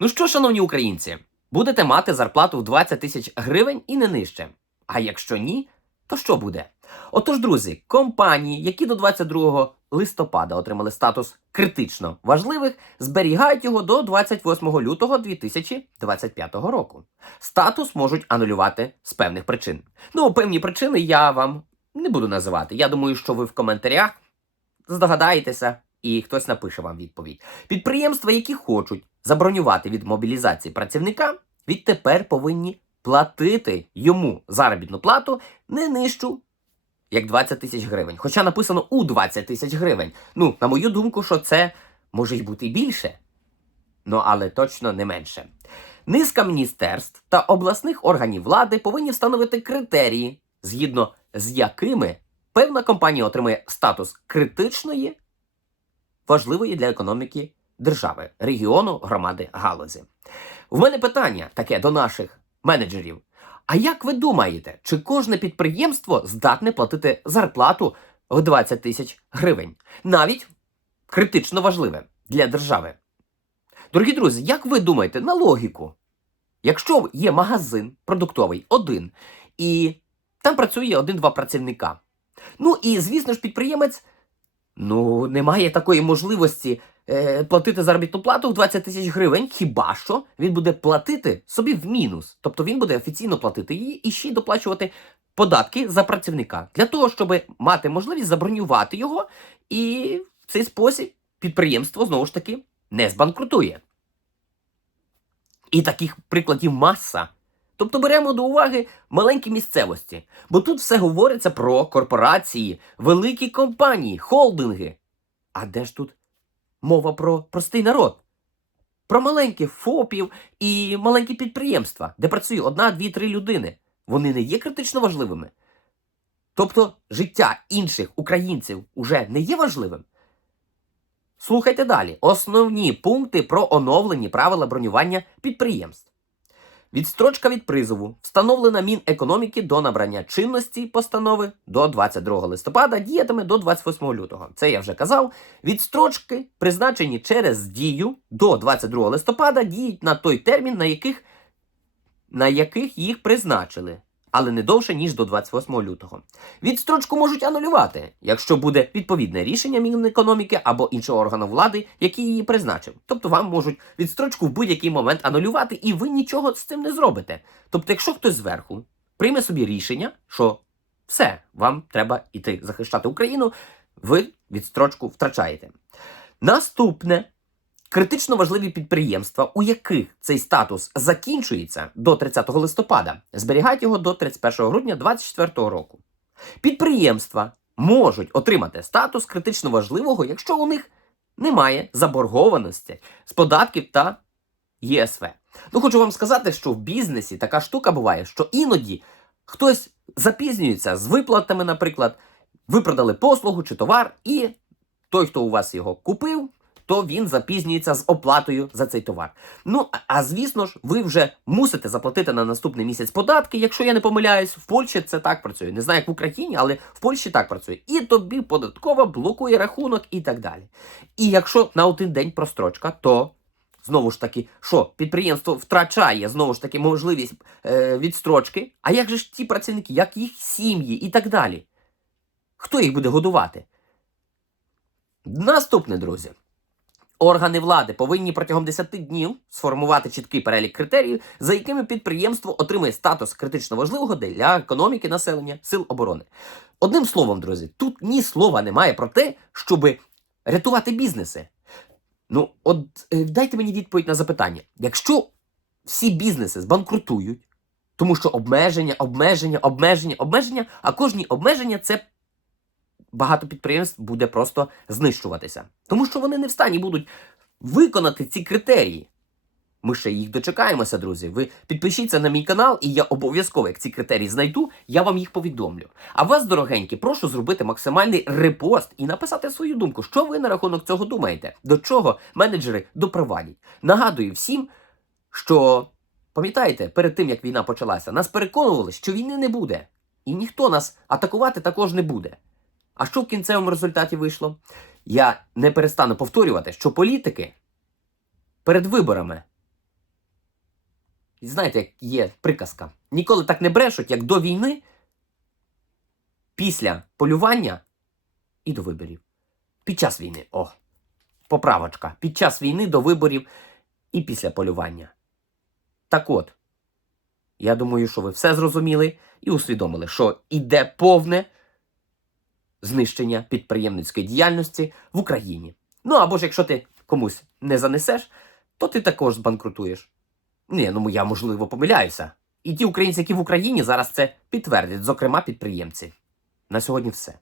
Ну що, шановні українці, будете мати зарплату в 20 тисяч гривень і не нижче. А якщо ні, то що буде? Отож, друзі, компанії, які до 22 листопада отримали статус критично важливих, зберігають його до 28 лютого 2025 року. Статус можуть анулювати з певних причин. Ну, певні причини я вам не буду називати. Я думаю, що ви в коментарях здогадаєтеся, і хтось напише вам відповідь. Підприємства, які хочуть забронювати від мобілізації працівника, відтепер повинні платити йому заробітну плату не нижчу, як 20 тисяч гривень. Хоча написано у 20 тисяч гривень. Ну, на мою думку, що це може й бути більше. Ну, але точно не менше. Низка міністерств та обласних органів влади повинні встановити критерії, згідно з якими певна компанія отримує статус критичної, важливої для економіки держави, регіону, громади, галузі. У мене питання таке до наших менеджерів. А як ви думаєте, чи кожне підприємство здатне платити зарплату в 20 тисяч гривень? Навіть критично важливе для держави. Дорогі друзі, як ви думаєте, на логіку? Якщо є магазин продуктовий один, і там працює один-два працівника. Ну і звісно ж, підприємець ну, не має такої можливості платити заробітну плату в 20 тисяч гривень, хіба що він буде платити собі в мінус. Тобто він буде офіційно платити її і ще й доплачувати податки за працівника для того, щоб мати можливість забронювати його, і в цей спосіб підприємство знову ж таки не збанкрутує. І таких прикладів маса. Тобто беремо до уваги маленькі місцевості, бо тут все говориться про корпорації, великі компанії, холдинги. А де ж тут мова про простий народ? Про маленьких ФОПів і маленькі підприємства, де працює одна, дві, три людини. Вони не є критично важливими. Тобто життя інших українців уже не є важливим. Слухайте далі. Основні пункти про оновлені правила бронювання підприємств. Відстрочка від призову встановлена Мінекономіки до набрання чинності постанови до 22 листопада, діятиме до 28 лютого. Це я вже казав. Відстрочки, призначені через дію до 22 листопада, діють на той термін, на яких, на яких їх призначили, але не довше, ніж до 28 лютого. Відстрочку можуть анулювати, якщо буде відповідне рішення Мінекономіки або іншого органу влади, який її призначив. Тобто вам можуть відстрочку в будь-який момент анулювати, і ви нічого з цим не зробите. Тобто, якщо хтось зверху прийме собі рішення, що все, вам треба іти захищати Україну, ви відстрочку втрачаєте. Наступне. Критично важливі підприємства, у яких цей статус закінчується до 30 листопада, зберігають його до 31 грудня 2024 року. Підприємства можуть отримати статус критично важливого, якщо у них немає заборгованості з податків та ЄСВ. Ну, хочу вам сказати, що в бізнесі така штука буває, що іноді хтось запізнюється з виплатами, наприклад, ви продали послугу чи товар, і той, хто у вас його купив, то він запізнюється з оплатою за цей товар. Ну, а, звісно ж, ви вже мусите заплатити на наступний місяць податки, якщо я не помиляюсь, в Польщі це так працює. Не знаю, як в Україні, але в Польщі так працює. І тобі податкова блокує рахунок і так далі. І якщо на один день прострочка, то знову ж таки, що підприємство втрачає знову ж таки можливість е, відстрочки. А як же ж ті працівники, як їх сім'ї і так далі? Хто їх буде годувати? Наступне, друзі. Органи влади повинні протягом 10 днів сформувати чіткий перелік критеріїв, за якими підприємство отримує статус критично важливого для економіки населення сил оборони. Одним словом, друзі, тут ні слова немає про те, щоб рятувати бізнеси. Ну, от е, дайте мені відповідь на запитання: якщо всі бізнеси збанкрутують, тому що обмеження, обмеження, обмеження, обмеження, а кожні обмеження це багато підприємств буде просто знищуватися. Тому що вони не в стані будуть виконати ці критерії. Ми ще їх дочекаємося, друзі. Ви підпишіться на мій канал, і я обов'язково, як ці критерії знайду, я вам їх повідомлю. А вас, дорогенькі, прошу зробити максимальний репост і написати свою думку, що ви на рахунок цього думаєте, до чого менеджери допровадять. Нагадую всім, що пам'ятаєте, перед тим як війна почалася, нас переконували, що війни не буде, і ніхто нас атакувати також не буде. А що в кінцевому результаті вийшло? Я не перестану повторювати, що політики перед виборами знаєте, як є приказка. Ніколи так не брешуть, як до війни, після полювання і до виборів. Під час війни. О, поправочка. Під час війни до виборів і після полювання. Так от, я думаю, що ви все зрозуміли і усвідомили, що іде повне знищення підприємницької діяльності в Україні. Ну або ж якщо ти комусь не занесеш, то ти також збанкрутуєш. Ні, ну я можливо помиляюся. І ті українці, які в Україні зараз це підтвердять, зокрема підприємці. На сьогодні все.